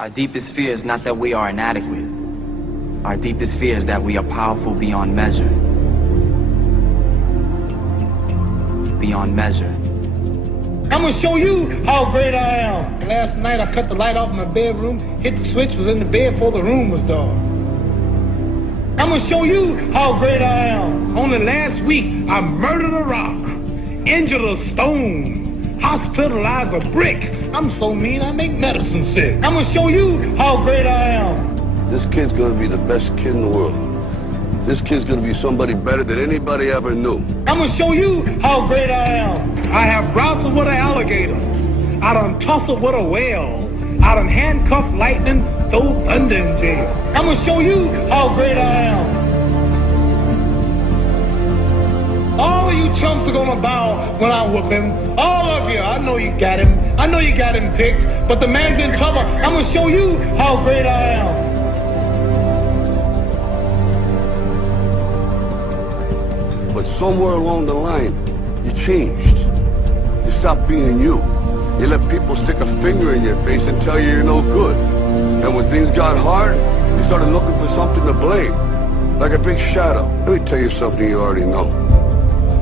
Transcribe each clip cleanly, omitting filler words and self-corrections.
Our deepest fear is not that we are inadequate. Our deepest fear is that we are powerful beyond measure. Beyond measure. I'm gonna show you how great I am. Last night I cut the light off in my bedroom, hit the switch, was in the bed before the room was dark. I'm gonna show you how great I am. Only last week I murdered a rock, injured a stone, hospitalized a brick. I'm so mean I make medicine sick. I'm gonna show you how great I am. This kid's gonna be the best kid in the world. This kid's gonna be somebody better than anybody ever knew. I'm gonna show you how great I am. I have wrestled with an alligator. I done tussled with a whale. I done handcuffed lightning, throw thunder in jail. I'm gonna show you how great I am. All of you chumps are gonna bow when I whoop him. All of you. I know you got him. I know you got him picked, but the man's in trouble. I'm gonna show you how great I am. But somewhere along the line, you changed. You stopped being you. You let people stick a finger in your face and tell you you're no good. And when things got hard, you started looking for something to blame, like a big shadow. Let me tell you something you already know.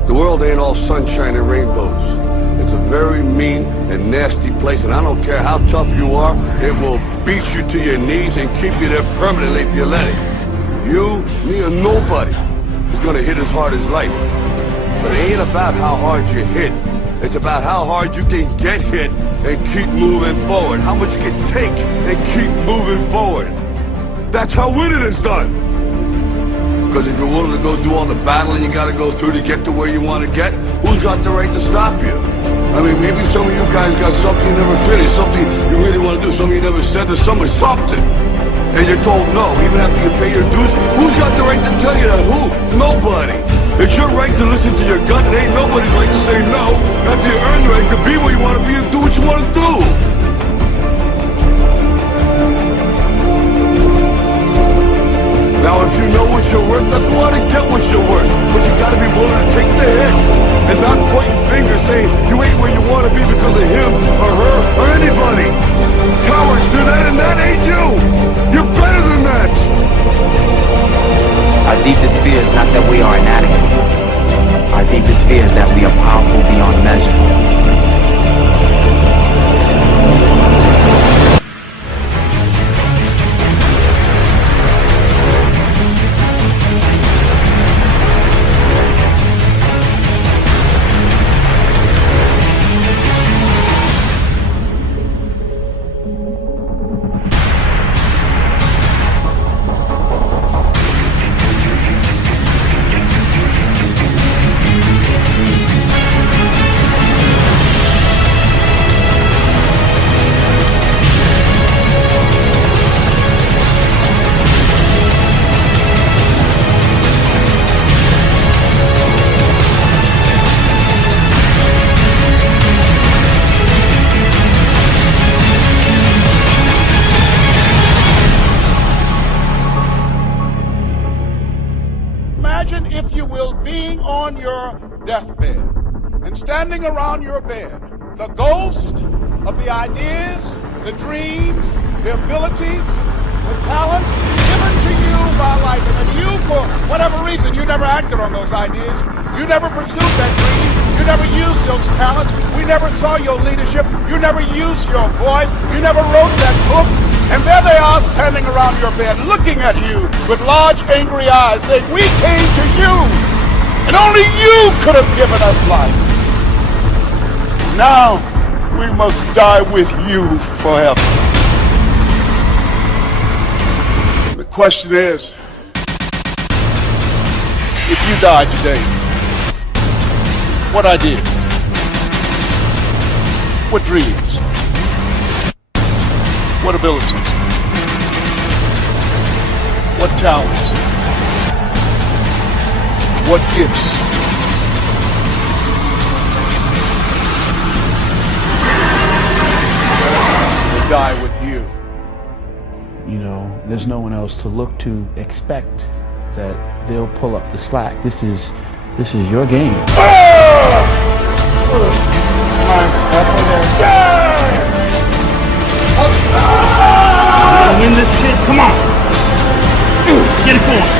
The world ain't all sunshine and rainbows. It's a very mean and nasty place, and I don't care how tough you are, it will beat you to your knees and keep you there permanently if you let it. You, me, or nobody is gonna hit as hard as life. But it ain't about how hard you hit. It's about how hard you can get hit and keep moving forward. How much you can take and keep moving forward. That's how winning is done. Because if you're willing to go through all the battling you gotta go through to get to where you want to get, who's got the right to stop you? I mean, maybe some of you guys got something you never finished, something you really want to do, something you never said to someone, something. And you're told no, even after you pay your dues. Who's got the right to tell you that? Who? Nobody. It's your right to listen to your gut. It ain't nobody's right to say no. After you earn the right to be where you want to be and do what you want to do. Now, if you know what you're worth, then go out and get what you're worth. But you gotta be willing to take the hits and not pointing fingers saying you ain't where you want to be because of him or her or anybody. Cowards do that, and that ain't you. You're better than that. Our deepest fear is not that we are inadequate. Our deepest fear is that we are powerful beyond measure. Imagine, if you will, being on your deathbed and standing around your bed, the ghost of the ideas, the dreams, the abilities, the talents given to you by life. And then you, for whatever reason, you never acted on those ideas. You never pursued that dream. You never used those talents. We never saw your leadership. You never used your voice. You never wrote that book. And there they are standing around your bed looking at you with large angry eyes saying, we came to you and only you could have given us life. Now we must die with you forever. The question is, if you died today, what ideas? What dreams? What abilities? What talents? What gifts? Will die with you. You know, there's no one else to look to expect that they'll pull up the slack. This is your game. Come on, get it going.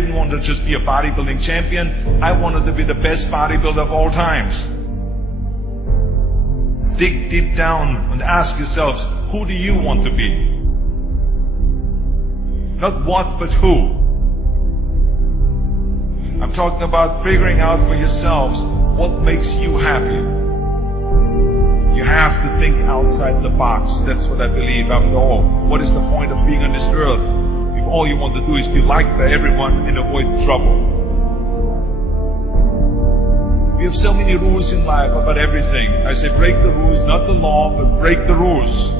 didn't want to just be a bodybuilding champion. I wanted to be the best bodybuilder of all times. Dig deep down and ask yourselves, who do you want to be? Not what, but who. I'm talking about figuring out for yourselves what makes you happy. You have to think outside the box. That's what I believe. After all, what is the point of being on this earth if all you want to do is be liked by everyone and avoid trouble? We have so many rules in life about everything. I say break the rules, not the law, but break the rules.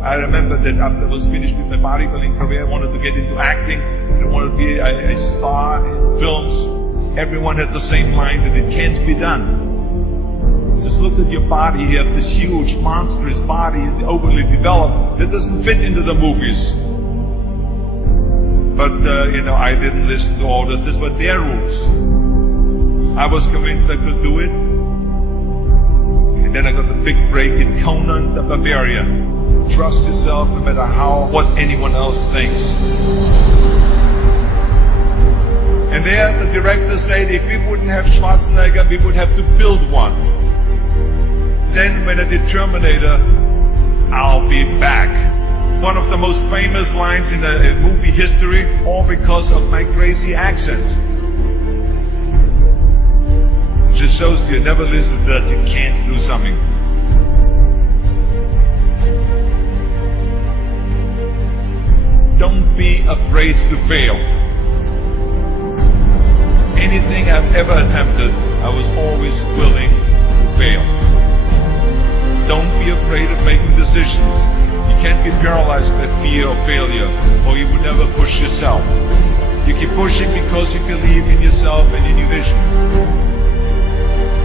I remember that after I was finished with my bodybuilding career, I wanted to get into acting. I wanted to be a star in films. Everyone had the same line that it can't be done. Just look at your body. You have this huge, monstrous body, overly developed, that doesn't fit into the movies. But, I didn't listen to orders. These were their rules. I was convinced I could do it. And then I got the big break in Conan the Barbarian. Trust yourself no matter what anyone else thinks. And there the director said if we wouldn't have Schwarzenegger, we would have to build one. Then when I did Terminator, I'll be back. One of the most famous lines in movie history, all because of my crazy accent. Just shows you never listen to that you can't do something. Don't be afraid to fail. Anything I've ever attempted, I was always willing to fail. Don't be afraid of making decisions. You can't be paralyzed by fear of failure, or you will never push yourself. You keep pushing because you believe in yourself and in your vision.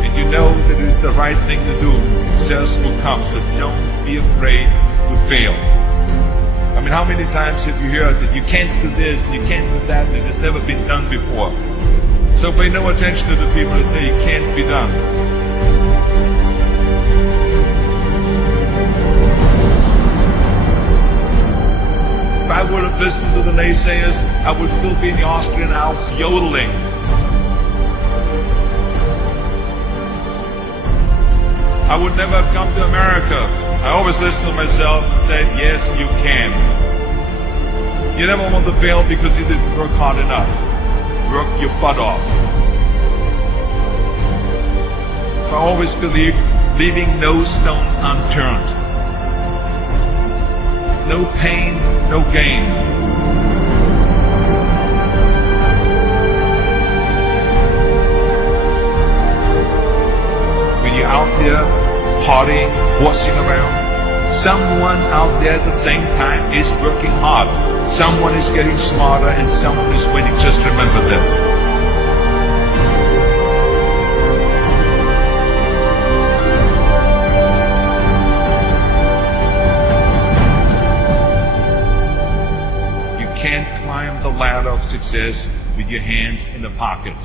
And you know that it's the right thing to do, and success will come, so don't be afraid to fail. I mean, how many times have you heard that you can't do this, and you can't do that, and it's never been done before? So pay no attention to the people that say it can't be done. If I would have listened to the naysayers, I would still be in the Austrian Alps yodeling. I would never have come to America. I always listened to myself and said, yes, you can. You never want to fail because you didn't work hard enough. Work your butt off. I always believed leaving no stone unturned. No pain, no gain. When you're out there partying, horsing around, someone out there at the same time is working hard. Someone is getting smarter and someone is winning. Just remember that. You can't climb the ladder of success with your hands in the pocket.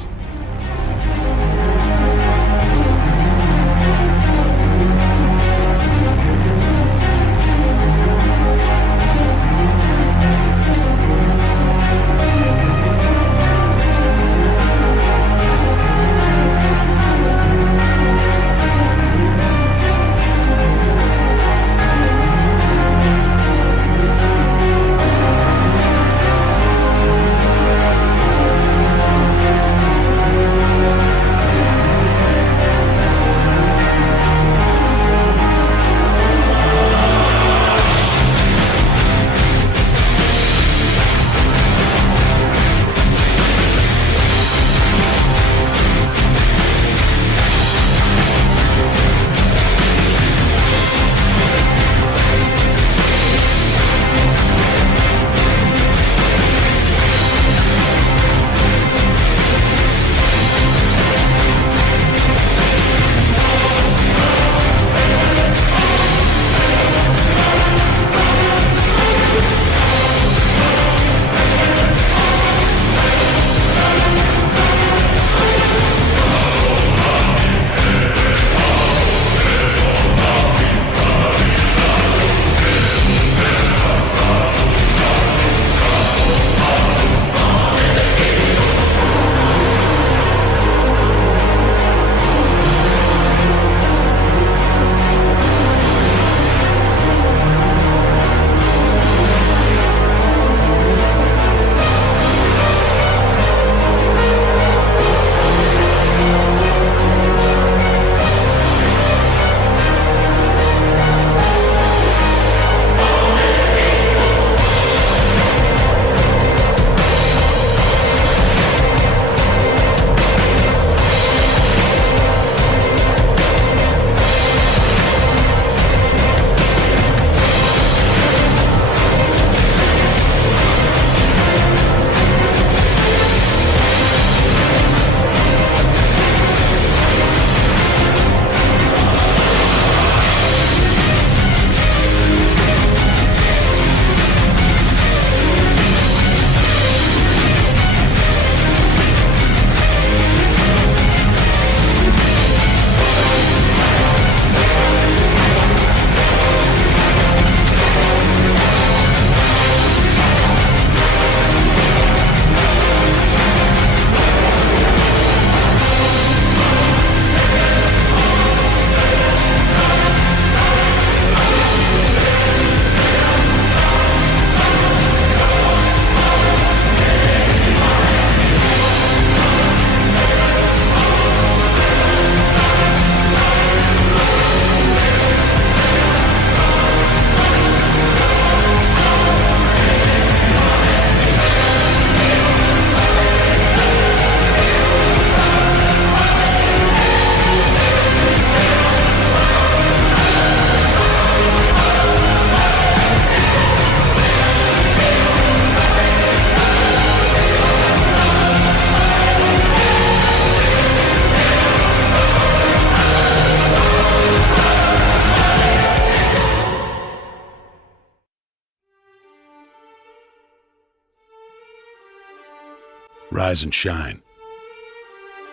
Rise and shine.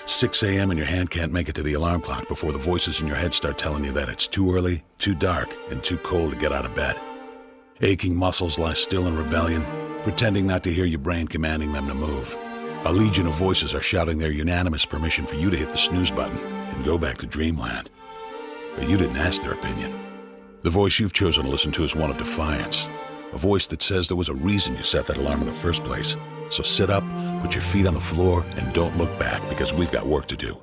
6 a.m. and your hand can't make it to the alarm clock before the voices in your head start telling you that it's too early, too dark, and too cold to get out of bed. Aching muscles lie still in rebellion, pretending not to hear your brain commanding them to move. A legion of voices are shouting their unanimous permission for you to hit the snooze button and go back to dreamland. But you didn't ask their opinion. The voice you've chosen to listen to is one of defiance. A voice that says there was a reason you set that alarm in the first place. So sit up, put your feet on the floor, and don't look back, because we've got work to do.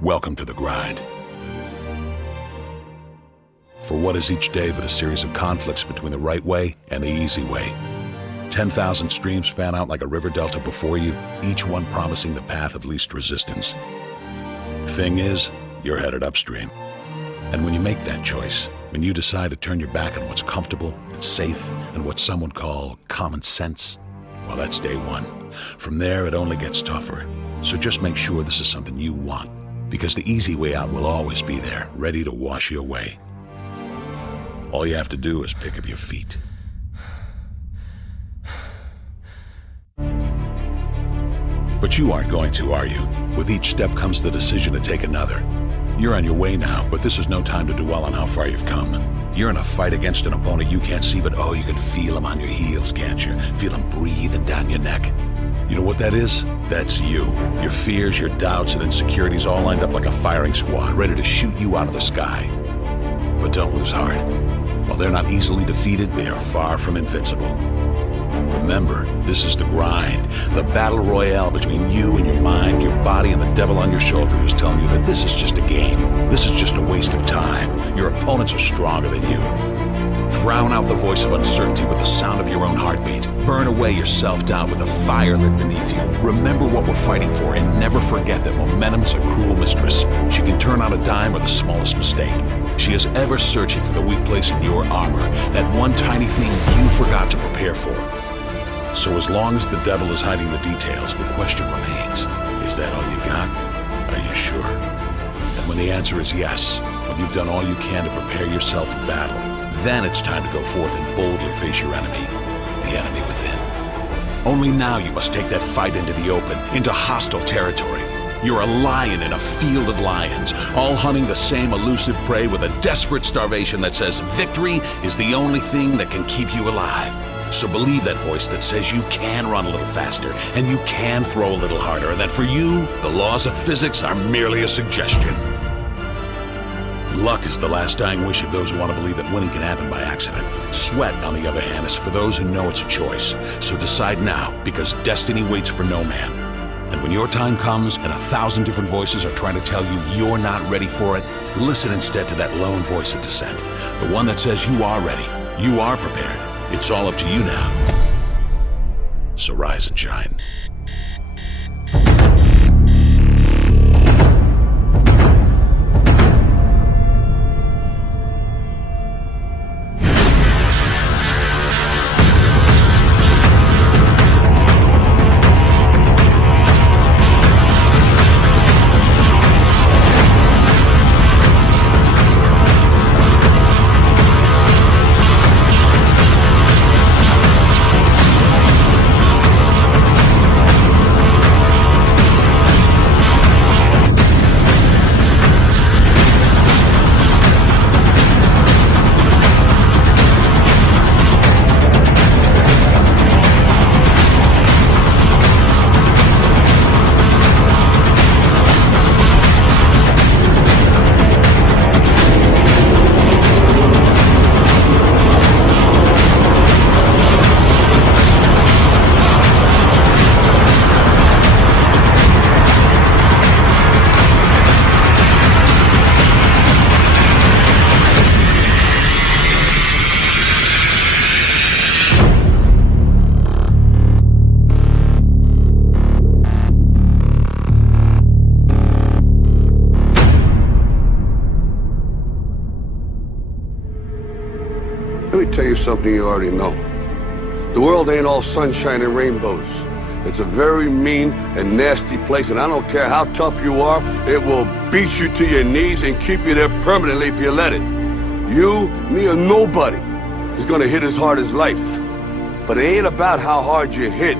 Welcome to the grind. For what is each day but a series of conflicts between the right way and the easy way? 10,000 streams fan out like a river delta before you, each one promising the path of least resistance. Thing is, you're headed upstream. And when you make that choice, when you decide to turn your back on what's comfortable and safe and what some would call common sense, well, that's day one. From there, it only gets tougher. So just make sure this is something you want, because the easy way out will always be there, ready to wash you away. All you have to do is pick up your feet. But you aren't going to, are you? With each step comes the decision to take another. You're on your way now, but this is no time to dwell on how far you've come. You're in a fight against an opponent you can't see, but oh, you can feel him on your heels, can't you? Feel him breathing down your neck. You know what that is? That's you. Your fears, your doubts, and insecurities all lined up like a firing squad, ready to shoot you out of the sky. But don't lose heart. While they're not easily defeated, they are far from invincible. Remember, this is the grind, the battle royale between you and your mind, your body, and the devil on your shoulder who's telling you that this is just a game. This is just a waste of time. Your opponents are stronger than you. Drown out the voice of uncertainty with the sound of your own heartbeat. Burn away your self-doubt with a fire lit beneath you. Remember what we're fighting for, and never forget that momentum is a cruel mistress. She can turn on a dime with the smallest mistake. She is ever searching for the weak place in your armor, that one tiny thing you forgot to prepare for. So as long as the devil is hiding the details, the question remains, is that all you got? Are you sure? And when the answer is yes, when you've done all you can to prepare yourself for battle, then it's time to go forth and boldly face your enemy, the enemy within. Only now you must take that fight into the open, into hostile territory. You're a lion in a field of lions, all hunting the same elusive prey with a desperate starvation that says victory is the only thing that can keep you alive. So believe that voice that says you can run a little faster, and you can throw a little harder, and that for you, the laws of physics are merely a suggestion. Luck is the last dying wish of those who want to believe that winning can happen by accident. Sweat, on the other hand, is for those who know it's a choice. So decide now, because destiny waits for no man. And when your time comes and 1,000 different voices are trying to tell you you're not ready for it, listen instead to that lone voice of dissent. The one that says you are ready, you are prepared. It's all up to you now. So rise and shine. Let me tell you something you already know. The world ain't all sunshine and rainbows. It's a very mean and nasty place, and I don't care how tough you are, it will beat you to your knees and keep you there permanently if you let it. You, me, or nobody is gonna hit as hard as life. But it ain't about how hard you hit.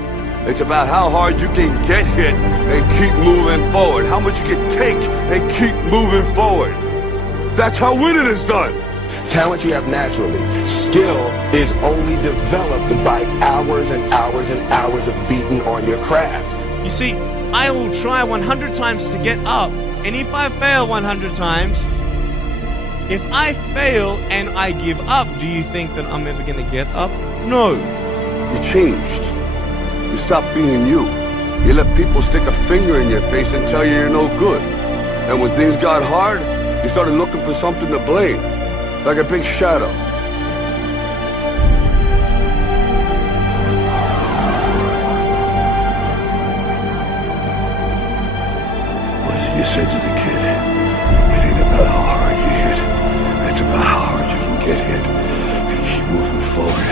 It's about how hard you can get hit and keep moving forward. How much you can take and keep moving forward. That's how winning is done. Talent you have naturally. Skill is only developed by hours and hours and hours of beating on your craft. You see, I will try 100 times to get up, and if I fail 100 times, if I fail and I give up, do you think that I'm ever going to get up? No. You changed. You stopped being you. You let people stick a finger in your face and tell you you're no good. And when things got hard, you started looking for something to blame, like a big shadow. You said to the kid, it ain't about how hard you hit, it's about how hard you can get hit and keep moving forward.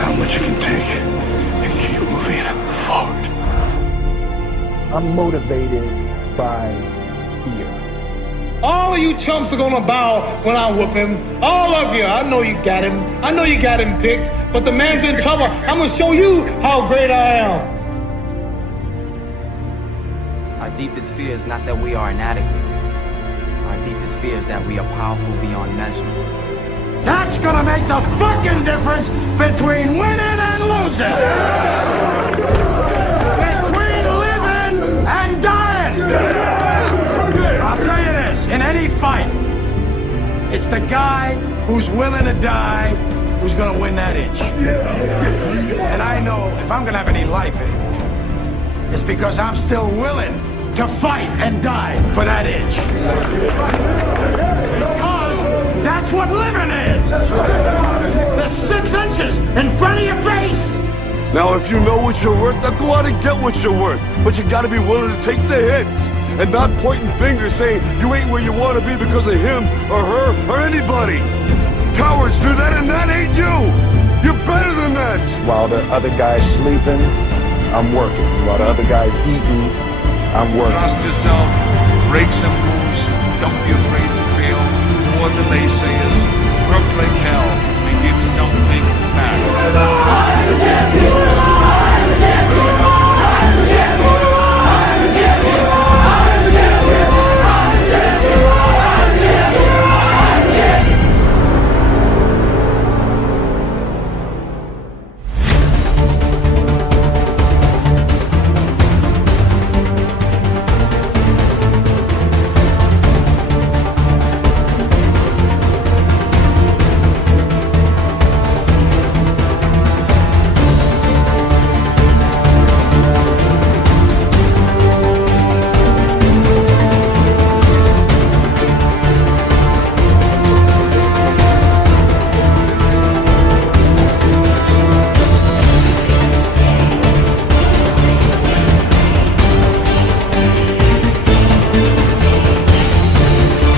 How much you can take and keep moving forward. I'm motivated by fear. All of you chumps are gonna bow when I whoop him. All of you. I know you got him. I know you got him picked, but the man's in trouble. I'm gonna show you how great I am. Our deepest fear is not that we are inadequate. Our deepest fear is that we are powerful beyond measure. That's gonna make the fucking difference between winning and losing. Between living and dying. I'll tell you this, in any fight, it's the guy who's willing to die who's gonna win that inch. And I know if I'm gonna have any life in it, it's because I'm still willing to fight and die for that inch. Because that's what living is. The 6 inches in front of your face. Now if you know what you're worth, now go out and get what you're worth. But you gotta be willing to take the hits and not pointing fingers saying you ain't where you want to be because of him or her or anybody. Cowards do that and that ain't you. You're better than that. While the other guy's sleeping, I'm working. While the other guy's eating, I'm working. Trust yourself, break some rules, don't be afraid to fail, ignore the naysayers, work like hell, and give something back. I'm a champion! I'm a champion! I'm a champion! I'm a champion! I'm a champion! I'm a champion! I'm a champion! I'm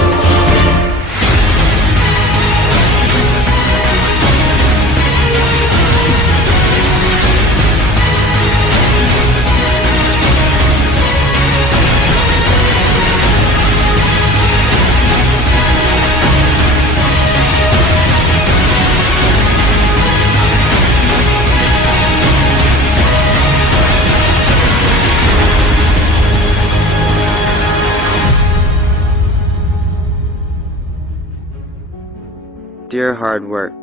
a champion! Dear hard work,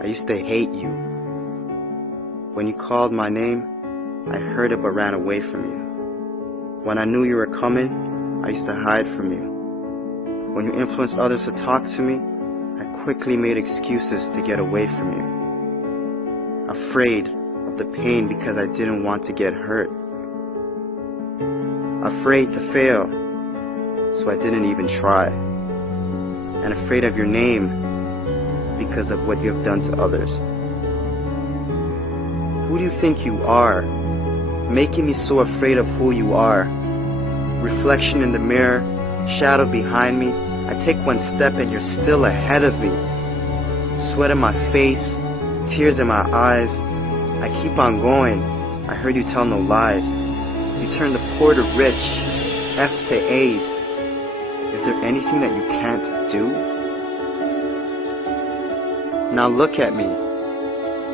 I used to hate you. When you called my name, I heard it but ran away from you. When I knew you were coming, I used to hide from you. When you influenced others to talk to me, I quickly made excuses to get away from you. Afraid of the pain because I didn't want to get hurt. Afraid to fail, so I didn't even try. and afraid of your name because of what you have done to others. Who do you think you are, making me so afraid of who you are? Reflection in the mirror, shadow behind me. I take one step and you're still ahead of me. Sweat in my face, tears in my eyes. I keep on going. I heard you tell no lies. You turn the poor to rich, F to A's. Is there anything that you can't do? Now look at me.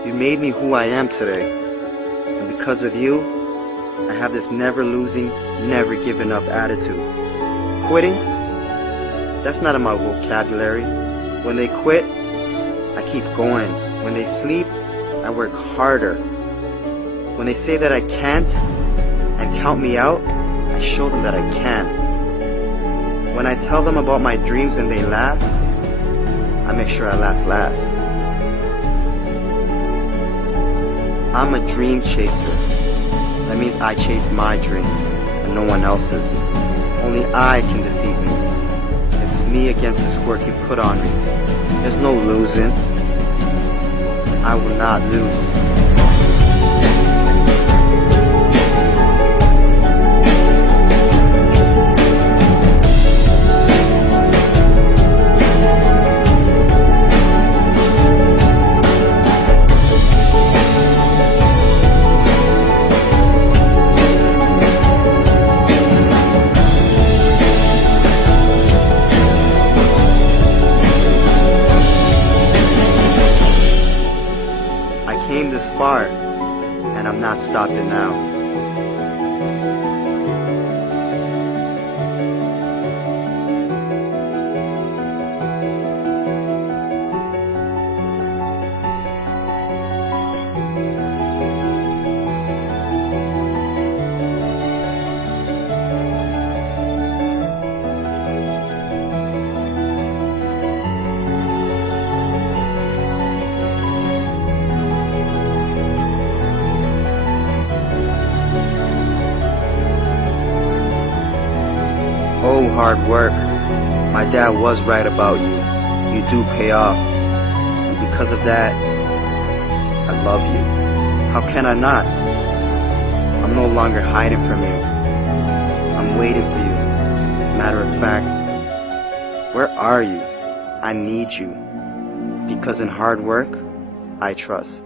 You made me who I am today. And because of you, I have this never losing, never giving up attitude. Quitting? That's not in my vocabulary. When they quit, I keep going. When they sleep, I work harder. When they say that I can't and count me out, I show them that I can. When I tell them about my dreams and they laugh, I make sure I laugh last. I'm a dream chaser. That means I chase my dreams and no one else's. Only I can defeat me. It's me against this work you put on me. There's no losing. I will not lose. This far, and I'm not stopping now. Oh, hard work. My dad was right about you. You do pay off. And because of that, I love you. How can I not? I'm no longer hiding from you. I'm waiting for you. Matter of fact, where are you? I need you. Because in hard work, I trust.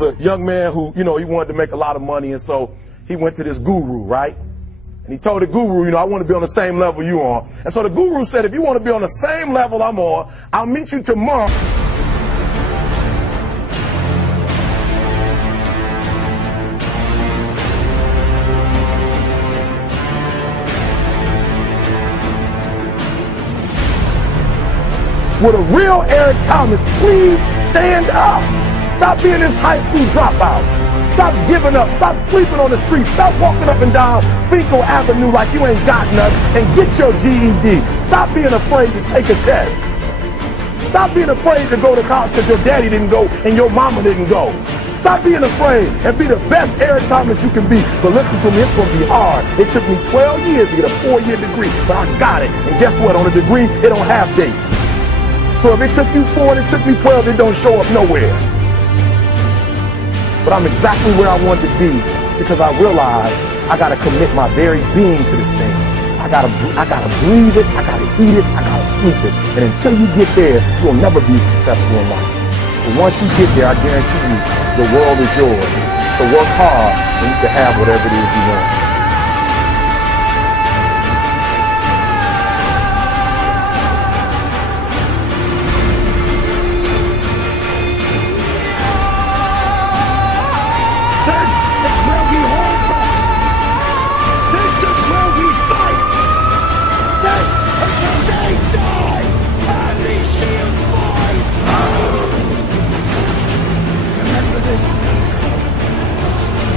was a young man who, he wanted to make a lot of money, and so he went to this guru, right? And he told the guru, you know, I want to be on the same level you are. And so the guru said, if you want to be on the same level I'm on, I'll meet you tomorrow. With a real Eric Thomas, please stand up. Stop being this high school dropout. Stop giving up. Stop sleeping on the street. Stop walking up and down Finkel Avenue like you ain't got nothing, and get your GED. Stop being afraid to take a test. Stop being afraid to go to college because your daddy didn't go and your mama didn't go. Stop being afraid and be the best Eric Thomas you can be. But listen to me, it's going to be hard. It took me 12 years to get a 4-year degree, but I got it. And guess what? On a degree, it don't have dates. So if it took you 4 and it took me 12, it don't show up nowhere. But I'm exactly where I wanted to be because I realized I got to commit my very being to this thing. I gotta breathe it, I gotta eat it, I gotta sleep it. And until you get there, you'll never be successful in life. But once you get there, I guarantee you, the world is yours. So work hard and you can have whatever it is you want.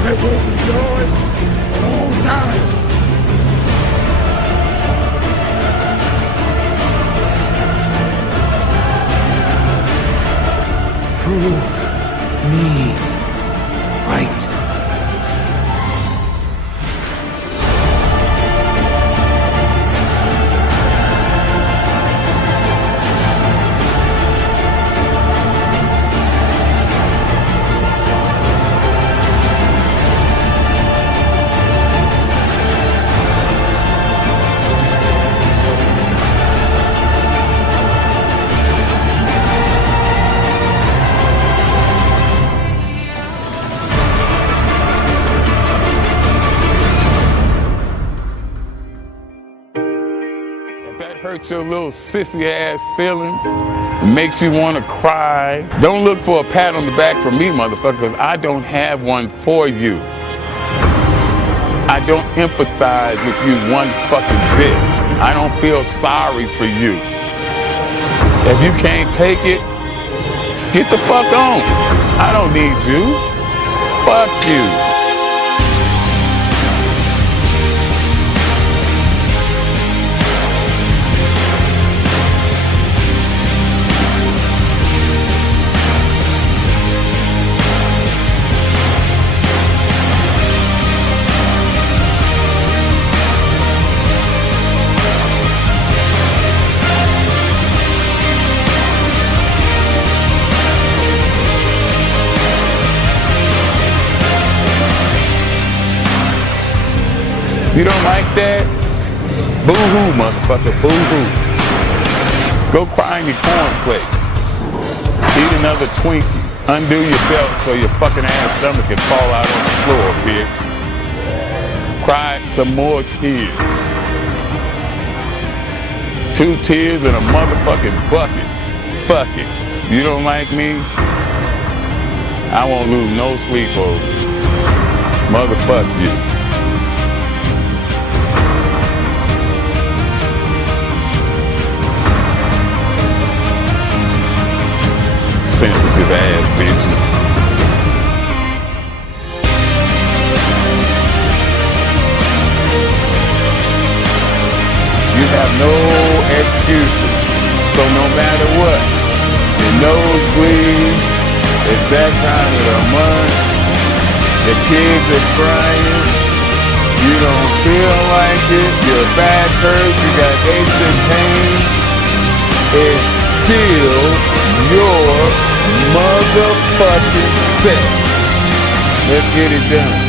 It will be yours for all time. Prove me right. Hurts your little sissy ass feelings, makes you want to cry. Don't look for a pat on the back from me, motherfucker, because I don't have one for you. I don't empathize with you one fucking bit. I don't feel sorry for you. If you can't take it, get the fuck on. I don't need you. Fuck you. You don't like that? Boo-hoo, motherfucker, boo-hoo. Go cry in your cornflakes. Eat another Twinkie. Undo your belt so your fucking ass stomach can fall out on the floor, bitch. Cry some more tears. 2 tears in a motherfucking bucket. Fuck it. You don't like me? I won't lose no sleep over you. Motherfuck you. Sensitive ass bitches. You have no excuses. So no matter what, your nose bleeds, it's that time of the month, the kids are crying, you don't feel like it, your back hurts, you got aches and pains, it's still your motherfucking set. Let's get it done.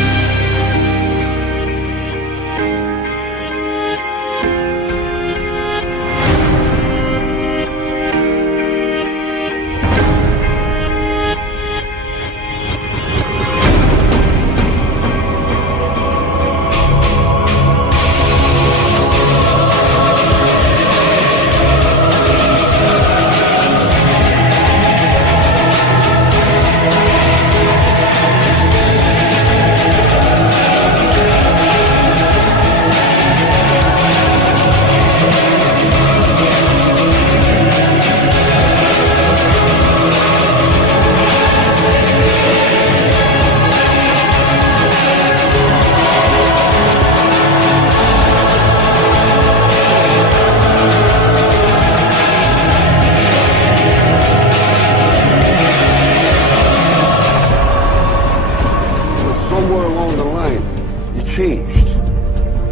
changed.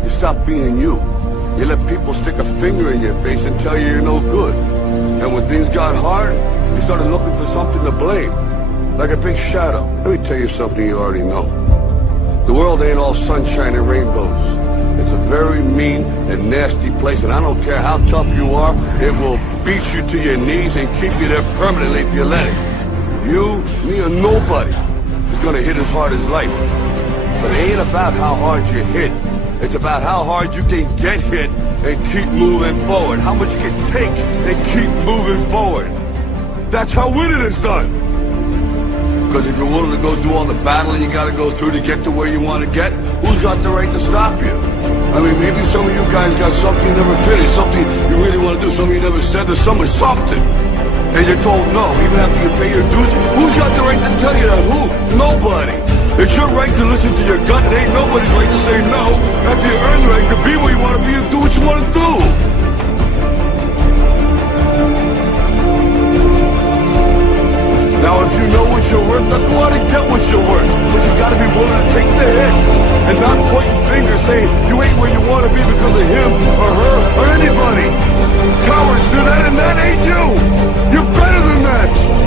You stop being you. You let people stick a finger in your face and tell you you're no good. And when things got hard, you started looking for something to blame, like a big shadow. Let me tell you something you already know. The world ain't all sunshine and rainbows. It's a very mean and nasty place, and I don't care how tough you are, it will beat you to your knees and keep you there permanently if you let it. You, me, or nobody is gonna hit as hard as life. But it ain't about how hard you hit. It's about how hard you can get hit and keep moving forward. How much you can take and keep moving forward. That's how winning is done. Because if you're willing to go through all the battling you gotta go through to get to where you want to get, who's got the right to stop you? I mean, maybe some of you guys got something you never finished, something you really want to do, something you never said to someone, something. And you're told no, even after you pay your dues. Who's got the right to tell you that? Who? Nobody. It's your right to listen to your gut. It ain't nobody's right to say no. After you earn the right to be where you want to be and do what you want to do. Now, if you know what you're worth, then go out and get what you're worth. But you gotta be willing to take the hits and not pointing fingers saying you ain't where you want to be because of him or her or anybody. Cowards do that, and that ain't you. You're better than that.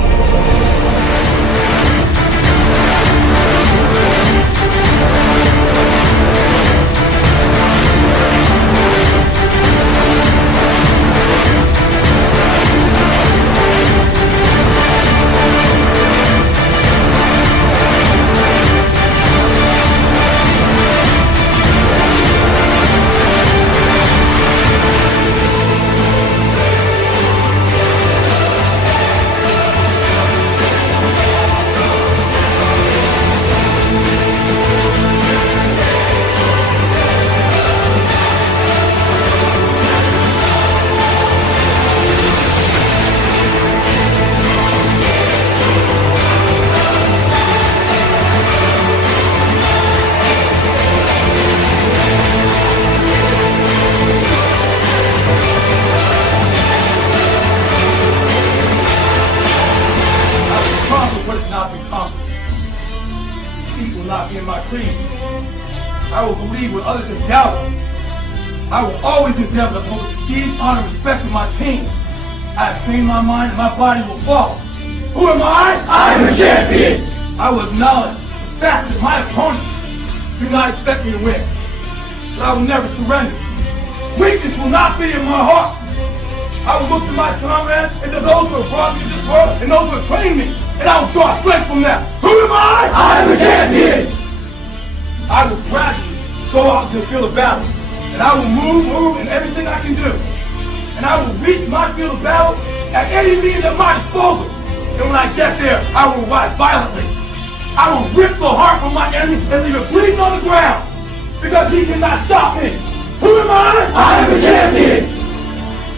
I will believe what others have doubted. I will always endeavor to hold esteem, honor, and respect of my team. I have trained my mind and my body will follow. Who am I? I am a champion. I will acknowledge the fact that my opponents do not expect me to win. But I will never surrender. Weakness will not be in my heart. I will look to my comrades and to those who have brought me to this world and those who have trained me, and I will draw strength from them. Who am I? I am a champion. I will gradually go out to the field of battle, and I will move in everything I can do. And I will reach my field of battle at any means at my disposal. And when I get there, I will ride violently. I will rip the heart from my enemy and leave it bleeding on the ground, because he cannot stop me. Who am I? I am a champion.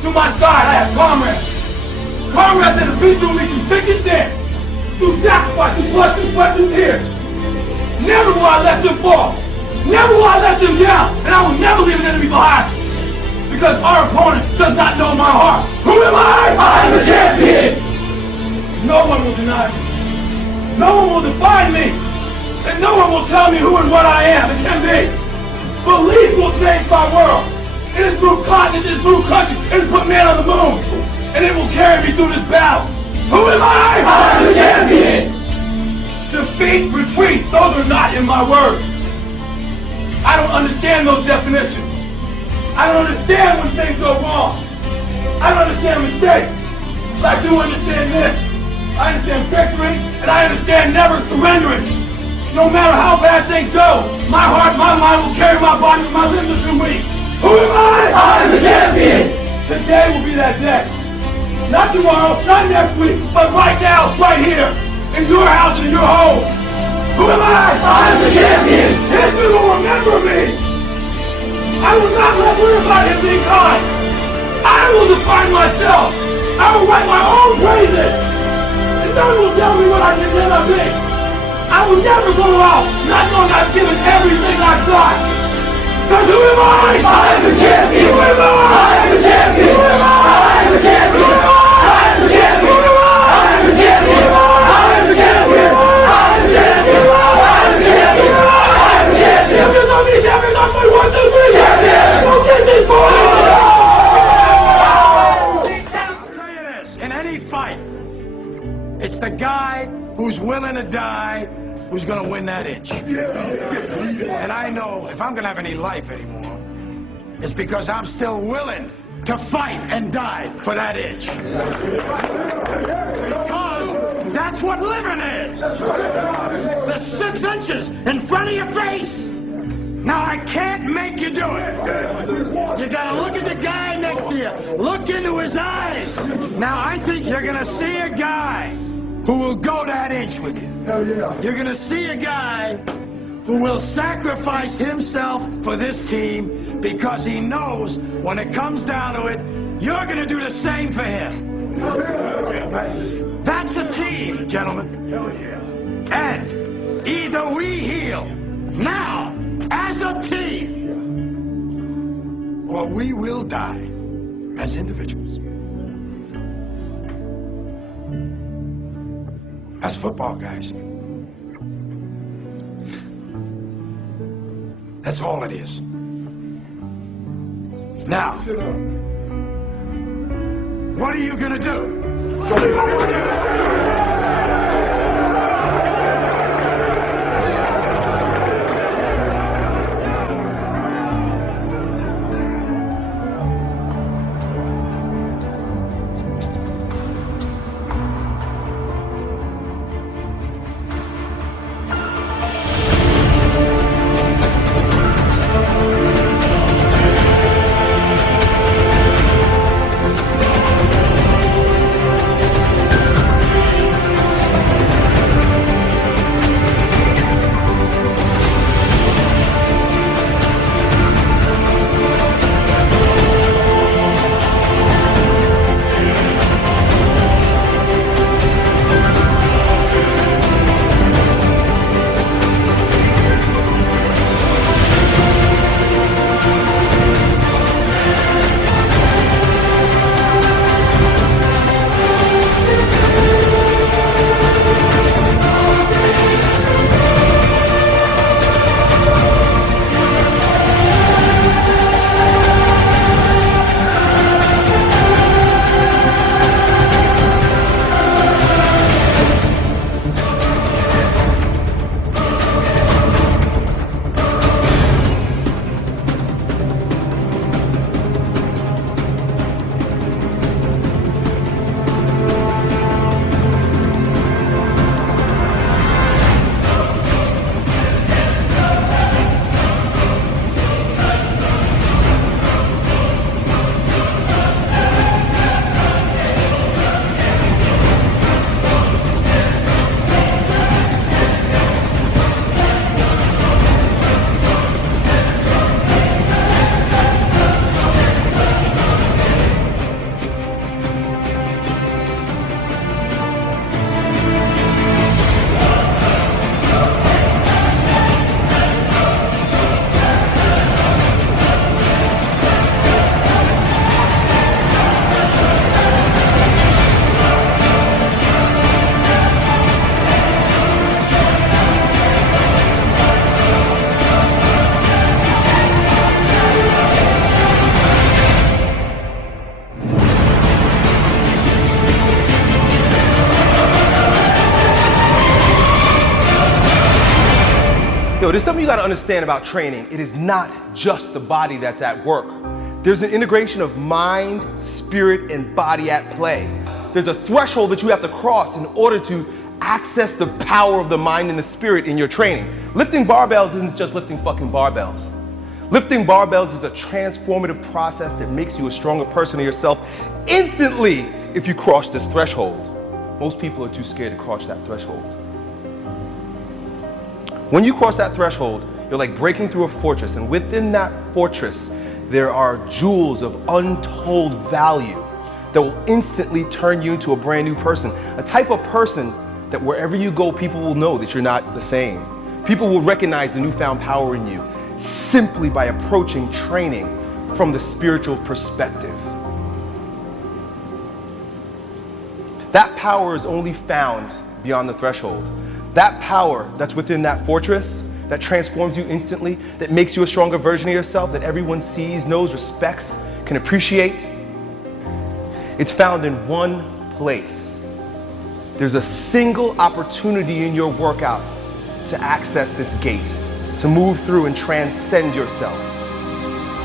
To my side, I have comrades. Comrades that have been through me through thick and thin, through sacrifice, through blood, through sweat, through tears. Never will I let them fall. Never will I let them down. And I will never leave an enemy behind. Because our opponent does not know my heart. Who am I? I am a champion. No one will deny me. No one will define me. And no one will tell me who and what I am and can be. Belief will change my world. It is through continents, it is through countries, it has put man on the moon. And it will carry me through this battle. Who am I? I am a champion. Defeat, retreat, those are not in my words. I don't understand those definitions. I don't understand when things go wrong. I don't understand mistakes. But I do understand this. I understand victory, and I understand never surrendering. No matter how bad things go, my heart, my mind will carry my body with my limbs are weak. Who am I? I am the champion. Today will be that day. Not tomorrow, not next week, but right now, right here. In your house and in your home. Who am I? I am the champion. History will remember me. I will not let worry about him being kind. I will define myself. I will write my own praises. And no one will tell me what I can never be. I will never go out not knowing I've given everything I've got. Because who am I? I am the champion. Who am I? I am the champion. Who am I? I am the champion. Who am I? I am the champion. Who am I? I am the champion. Who am I? I am the champion. who's gonna win that inch. And I know if I'm gonna have any life anymore, it's because I'm still willing to fight and die for that inch. Because that's what living is. The 6 inches in front of your face. Now I can't make you do it. You gotta look at the guy next to you. Look into his eyes. Now I think you're gonna see a guy who will go that inch with you. You're gonna see a guy who will sacrifice himself for this team because he knows when it comes down to it, you're gonna do the same for him. That's a team, gentlemen. And either we heal now as a team, or we will die as individuals. That's football, guys. That's all it is. Now, what are you gonna do? Yo, there's something you gotta understand about training. It is not just the body that's at work. There's an integration of mind, spirit, and body at play. There's a threshold that you have to cross in order to access the power of the mind and the spirit in your training. Lifting barbells isn't just lifting fucking barbells. Lifting barbells is a transformative process that makes you a stronger person of yourself instantly if you cross this threshold. Most people are too scared to cross that threshold. When you cross that threshold, you're like breaking through a fortress, and within that fortress, there are jewels of untold value that will instantly turn you into a brand new person. A type of person that wherever you go, people will know that you're not the same. People will recognize the newfound power in you simply by approaching training from the spiritual perspective. That power is only found beyond the threshold. That power that's within that fortress, that transforms you instantly, that makes you a stronger version of yourself, that everyone sees, knows, respects, can appreciate, it's found in one place. There's a single opportunity in your workout to access this gate, to move through and transcend yourself.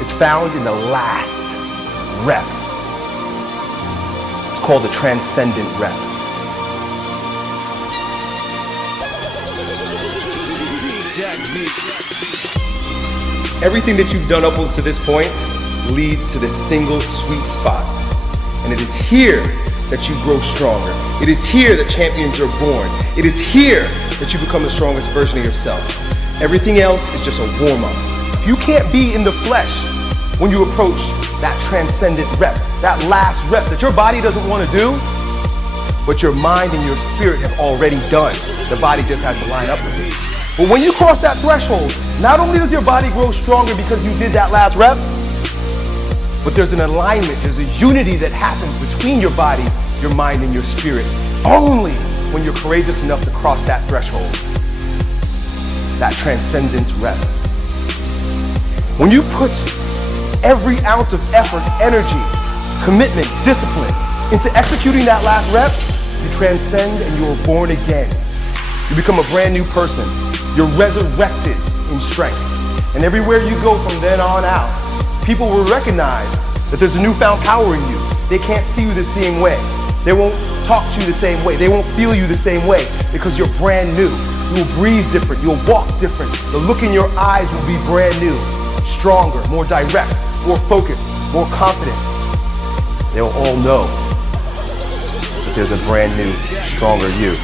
It's found in the last rep. It's called the transcendent rep. Everything that you've done up until this point leads to this single sweet spot. And it is here that you grow stronger. It is here that champions are born. It is here that you become the strongest version of yourself. Everything else is just a warm-up. You can't be in the flesh when you approach that transcendent rep, that last rep that your body doesn't want to do, but your mind and your spirit have already done. The body just has to line up with it. But when you cross that threshold, not only does your body grow stronger because you did that last rep, but there's an alignment, there's a unity that happens between your body, your mind, and your spirit only when you're courageous enough to cross that threshold, that transcendence rep. When you put every ounce of effort, energy, commitment, discipline into executing that last rep, you transcend and you are born again. You become a brand new person. You're resurrected in strength. And everywhere you go from then on out, people will recognize that there's a newfound power in you. They can't see you the same way. They won't talk to you the same way. They won't feel you the same way because you're brand new. You will breathe different. You'll walk different. The look in your eyes will be brand new, stronger, more direct, more focused, more confident. They'll all know that there's a brand new, stronger you.